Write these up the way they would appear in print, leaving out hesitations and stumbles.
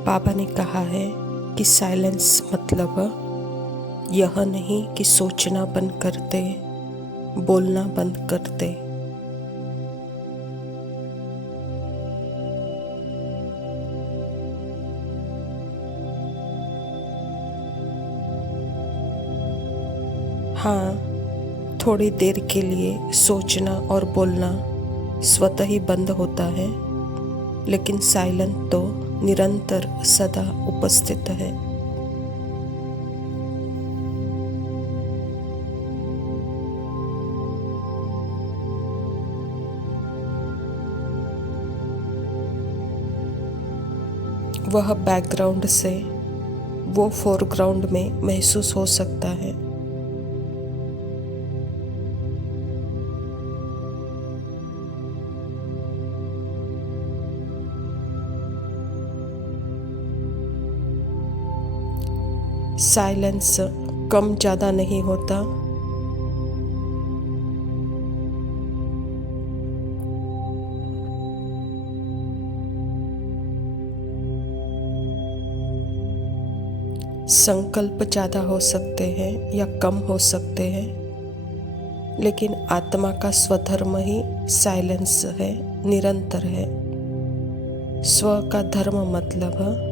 बाबा ने कहा है कि साइलेंस मतलब यह नहीं कि सोचना बंद कर दे, बोलना बंद कर दे। हाँ, थोड़ी देर के लिए सोचना और बोलना स्वतः ही बंद होता है, लेकिन साइलेंट तो निरंतर सदा उपस्थित है। वह बैकग्राउंड से वो फोरग्राउंड में महसूस हो सकता है। साइलेंस कम ज़्यादा नहीं होता, संकल्प ज़्यादा हो सकते हैं या कम हो सकते हैं, लेकिन आत्मा का स्वधर्म ही साइलेंस है, निरंतर है। स्व का धर्म मतलब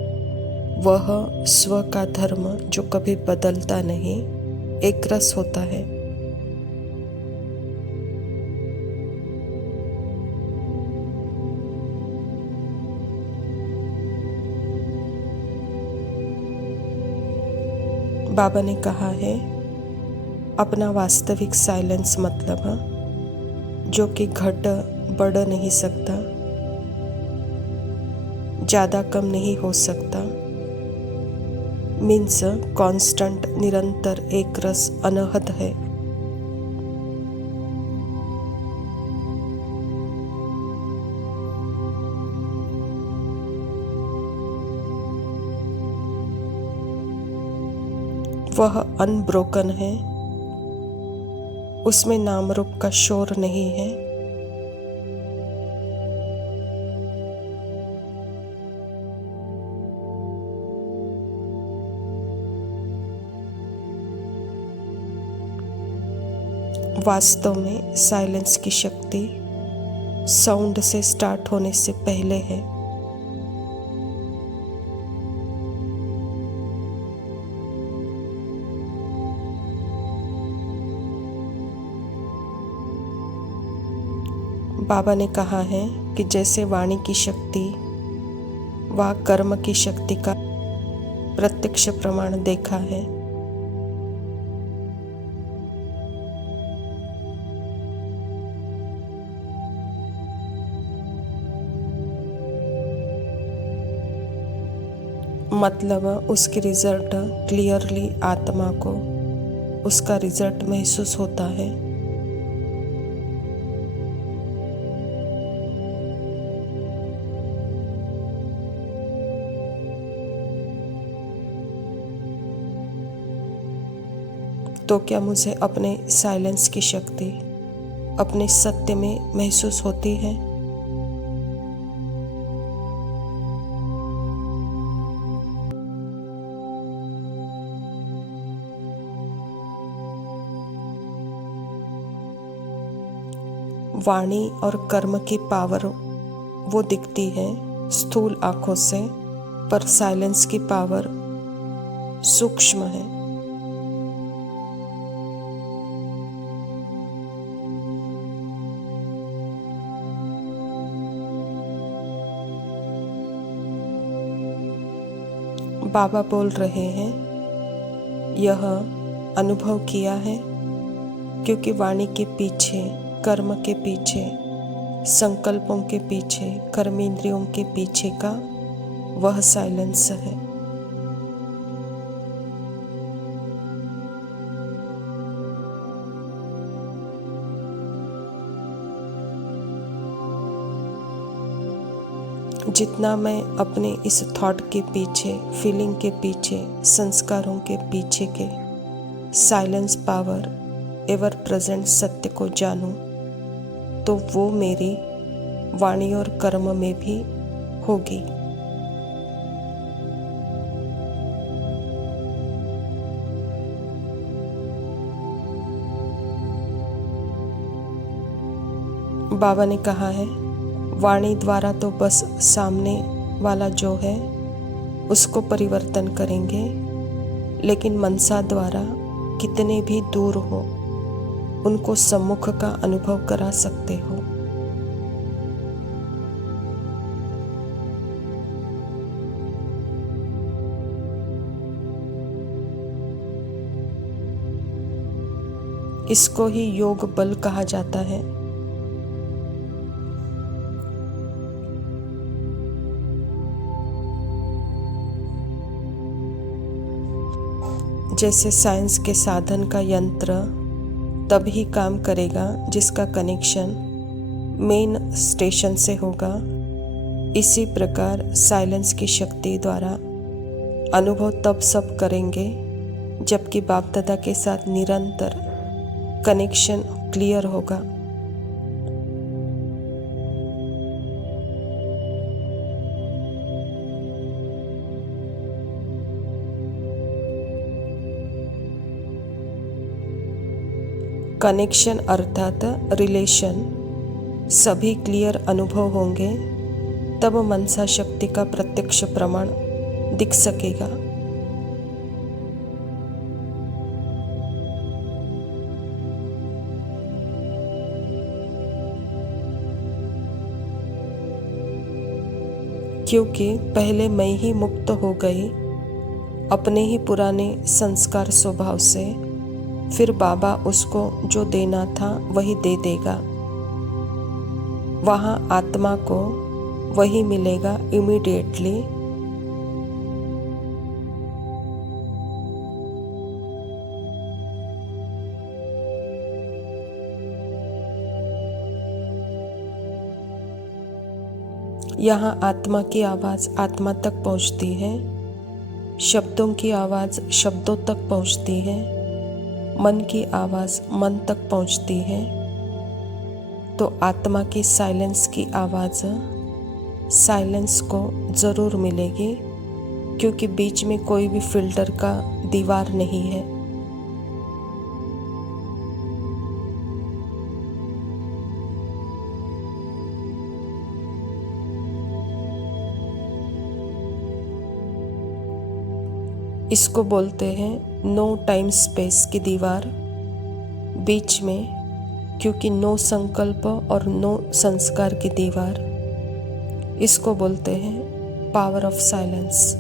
वह स्व का धर्म जो कभी बदलता नहीं, एक रस होता है। बाबा ने कहा है अपना वास्तविक साइलेंस मतलब जो कि घट बढ़ नहीं सकता, ज़्यादा कम नहीं हो सकता, मीन्स कांस्टेंट, निरंतर, एक रस, अनहद है। वह अनब्रोकन है, उसमें नाम रूप का शोर नहीं है। वास्तव में साइलेंस की शक्ति साउंड से स्टार्ट होने से पहले है। बाबा ने कहा है कि जैसे वाणी की शक्ति व कर्म की शक्ति का प्रत्यक्ष प्रमाण देखा है, मतलब उसकी रिजल्ट क्लियरली आत्मा को उसका रिजल्ट महसूस होता है। तो क्या मुझे अपने साइलेंस की शक्ति अपने सत्य में महसूस होती है? वाणी और कर्म की पावर वो दिखती है स्थूल आंखों से, पर साइलेंस की पावर सूक्ष्म है। बाबा बोल रहे हैं, यह अनुभव किया है क्योंकि वाणी के पीछे, कर्म के पीछे, संकल्पों के पीछे, कर्मेंद्रियों के पीछे का वह साइलेंस है। जितना मैं अपने इस थॉट के पीछे, फीलिंग के पीछे, संस्कारों के पीछे के साइलेंस पावर, एवर प्रेजेंट सत्य को जानूं, तो वो मेरी वाणी और कर्म में भी होगी। बाबा ने कहा है, वाणी द्वारा तो बस सामने वाला जो है उसको परिवर्तन करेंगे, लेकिन मनसा द्वारा कितने भी दूर हो उनको सम्मुख का अनुभव करा सकते हो। इसको ही योग बल कहा जाता है। जैसे साइंस के साधन का यंत्र तभी काम करेगा जिसका कनेक्शन मेन स्टेशन से होगा, इसी प्रकार साइलेंस की शक्ति द्वारा अनुभव तब सब करेंगे जबकि बाप दादा के साथ निरंतर कनेक्शन क्लियर होगा। कनेक्शन अर्थात रिलेशन सभी क्लियर अनुभव होंगे, तब मनसा शक्ति का प्रत्यक्ष प्रमाण दिख सकेगा। क्योंकि पहले मैं ही मुक्त हो गई अपने ही पुराने संस्कार स्वभाव से, फिर बाबा उसको जो देना था वही दे देगा। वहाँ आत्मा को वही मिलेगा इमीडिएटली। यहाँ आत्मा की आवाज़ आत्मा तक पहुँचती है, शब्दों की आवाज़ शब्दों तक पहुँचती है, मन की आवाज़ मन तक पहुँचती है। तो आत्मा की साइलेंस की आवाज़ साइलेंस को ज़रूर मिलेगी, क्योंकि बीच में कोई भी फिल्टर का दीवार नहीं है। इसको बोलते हैं नो टाइम स्पेस की दीवार बीच में, क्योंकि नो संकल्प और नो संस्कार की दीवार। इसको बोलते हैं power of silence.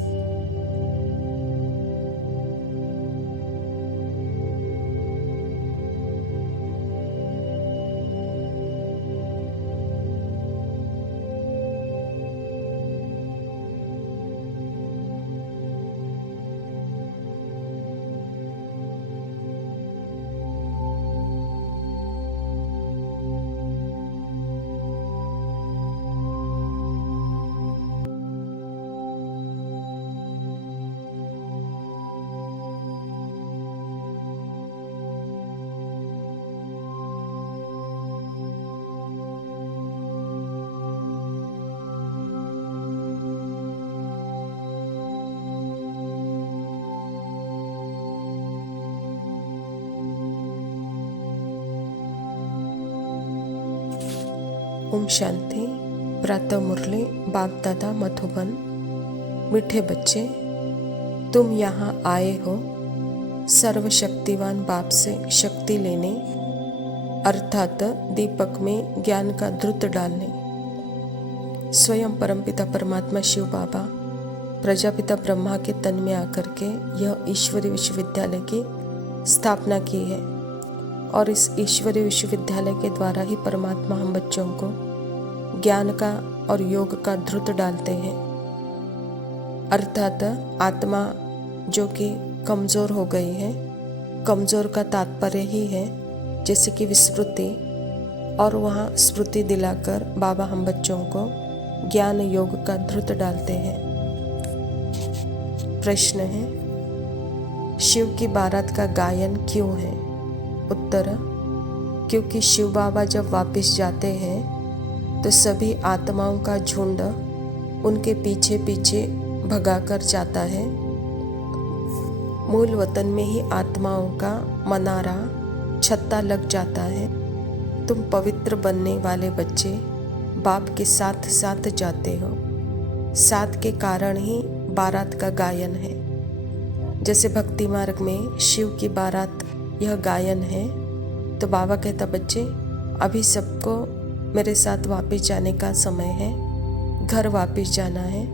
Om Shanti. प्रातः मुरली बाप दादा मधुबन। मीठे बच्चे, तुम यहाँ आए हो सर्वशक्तिवान बाप से शक्ति लेने, अर्थात दीपक में ज्ञान का द्रुत डालने। स्वयं परमपिता परमात्मा शिव बाबा प्रजापिता ब्रह्मा के तन में आकर के यह ईश्वरीय विश्वविद्यालय की स्थापना की है, और इस ईश्वरीय विश्वविद्यालय के द्वारा ही परमात्मा हम बच्चों को ज्ञान का और योग का द्रुत डालते हैं। अर्थात आत्मा जो कि कमज़ोर हो गई है, कमज़ोर का तात्पर्य ही है जैसे कि विस्मृति, और वहाँ स्मृति दिलाकर बाबा हम बच्चों को ज्ञान योग का द्रुत डालते हैं। प्रश्न है, शिव की बारात का गायन क्यों है? उत्तर, क्योंकि शिव बाबा जब वापस जाते हैं तो सभी आत्माओं का झुंड उनके पीछे पीछे भगा कर जाता है। मूल वतन में ही आत्माओं का मनारा छत्ता लग जाता है, तुम पवित्र बनने वाले बच्चे बाप के साथ साथ जाते हो। साथ के कारण ही बारात का गायन है। जैसे भक्ति मार्ग में शिव की बारात यह गायन है, तो बाबा कहता बच्चे अभी सबको मेरे साथ वापस जाने का समय है, घर वापस जाना है।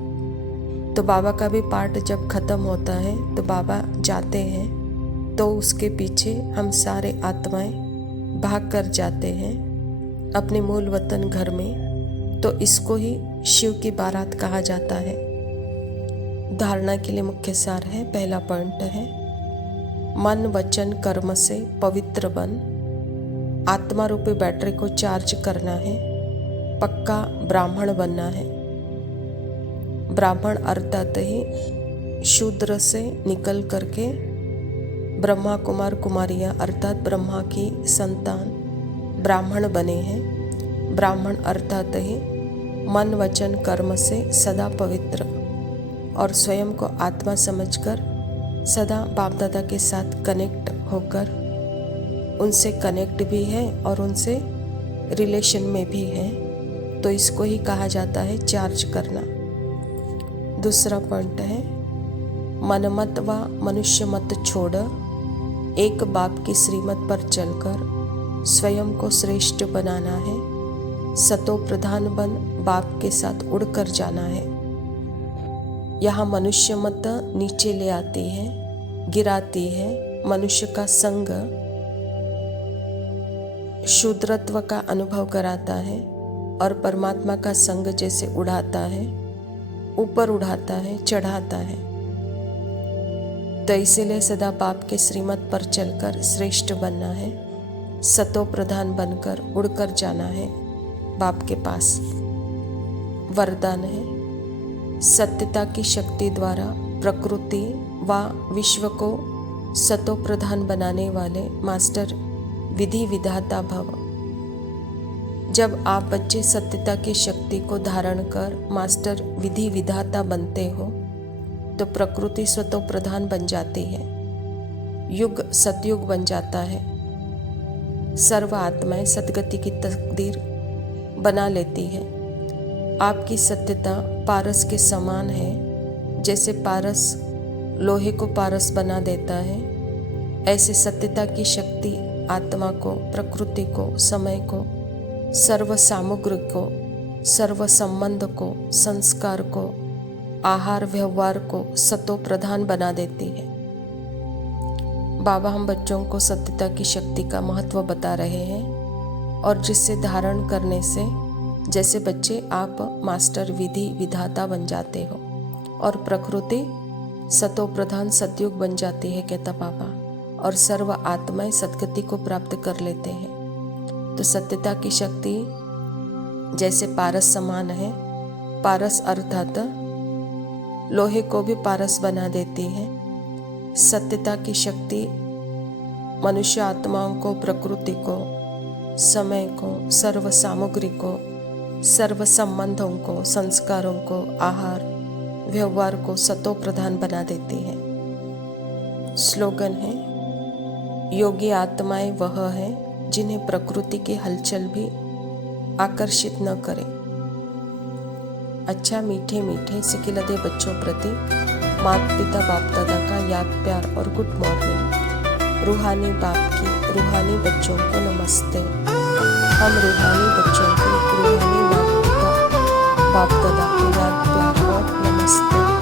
तो बाबा का भी पार्ट जब ख़त्म होता है तो बाबा जाते हैं, तो उसके पीछे हम सारे आत्माएं भाग कर जाते हैं अपने मूल वतन घर में। तो इसको ही शिव की बारात कहा जाता है। धारणा के लिए मुख्य सार है, पहला पॉइंट है मन वचन कर्म से पवित्र बन। आत्मा रूपी बैटरी को चार्ज करना है, पक्का ब्राह्मण बनना है। ब्राह्मण अर्थात ही शूद्र से निकल करके ब्रह्मा कुमार कुमारियाँ अर्थात ब्रह्मा की संतान ब्राह्मण बने हैं। ब्राह्मण अर्थात ही मन वचन कर्म से सदा पवित्र और स्वयं को आत्मा समझकर सदा बाप दादा के साथ कनेक्ट होकर उनसे कनेक्ट भी है और उनसे रिलेशन में भी है। तो इसको ही कहा जाता है चार्ज करना। दूसरा पॉइंट है मनमत व मनुष्य मत छोड़, एक बाप की श्रीमत पर चलकर स्वयं को श्रेष्ठ बनाना है। सतो प्रधान बन बाप के साथ उड़कर जाना है। यहाँ मनुष्य मत नीचे ले आती है, गिराती है। मनुष्य का संग शूद्रत्व का अनुभव कराता है और परमात्मा का संग जैसे उड़ाता है, ऊपर उड़ाता है, चढ़ाता है। तो इसीलिए सदा बाप के श्रीमत पर चलकर श्रेष्ठ बनना है। सतो प्रधान बनकर उड़कर जाना है बाप के पास। वरदान है सत्यता की शक्ति द्वारा प्रकृति व विश्व को सतो प्रधान बनाने वाले मास्टर विधि विधाता भव। जब आप बच्चे सत्यता की शक्ति को धारण कर मास्टर विधि विधाता बनते हो तो प्रकृति स्वतो प्रधान बन जाती है, युग सतयुग बन जाता है। सर्व आत्माएं सदगति की तकदीर बना लेती है। आपकी सत्यता पारस के समान है। जैसे पारस लोहे को पारस बना देता है, ऐसे सत्यता की शक्ति आत्मा को, प्रकृति को, समय को, सर्व सामग्री को, सर्व संबंध को, संस्कार को, आहार व्यवहार को सतो प्रधान बना देती है। बाबा हम बच्चों को सत्यता की शक्ति का महत्व बता रहे हैं और जिससे धारण करने से जैसे बच्चे आप मास्टर विधि विधाता बन जाते हो और प्रकृति सतो प्रधान सतयुग बन जाती है कहता बाबा, और सर्व आत्माएं सदगति को प्राप्त कर लेते हैं। तो सत्यता की शक्ति जैसे पारस समान है। पारस अर्थात लोहे को भी पारस बना देती है। सत्यता की शक्ति मनुष्य आत्माओं को, प्रकृति को, समय को, सर्व सामग्री को, सर्व संबंधों को, संस्कारों को, आहार व्यवहार को सतो प्रधान बना देती है। स्लोगन है योगी आत्माएं वह है जिन्हें प्रकृति की हलचल भी आकर्षित न करे। अच्छा मीठे मीठे सिकिलदे बच्चों प्रति माता पिता बाप दादा का याद प्यार और गुड मॉर्निंग। रूहानी बाप की रूहानी बच्चों को नमस्ते। हम रूहानी बच्चों को रूहानी माता पिता बाप दादा को याद प्यार और नमस्ते।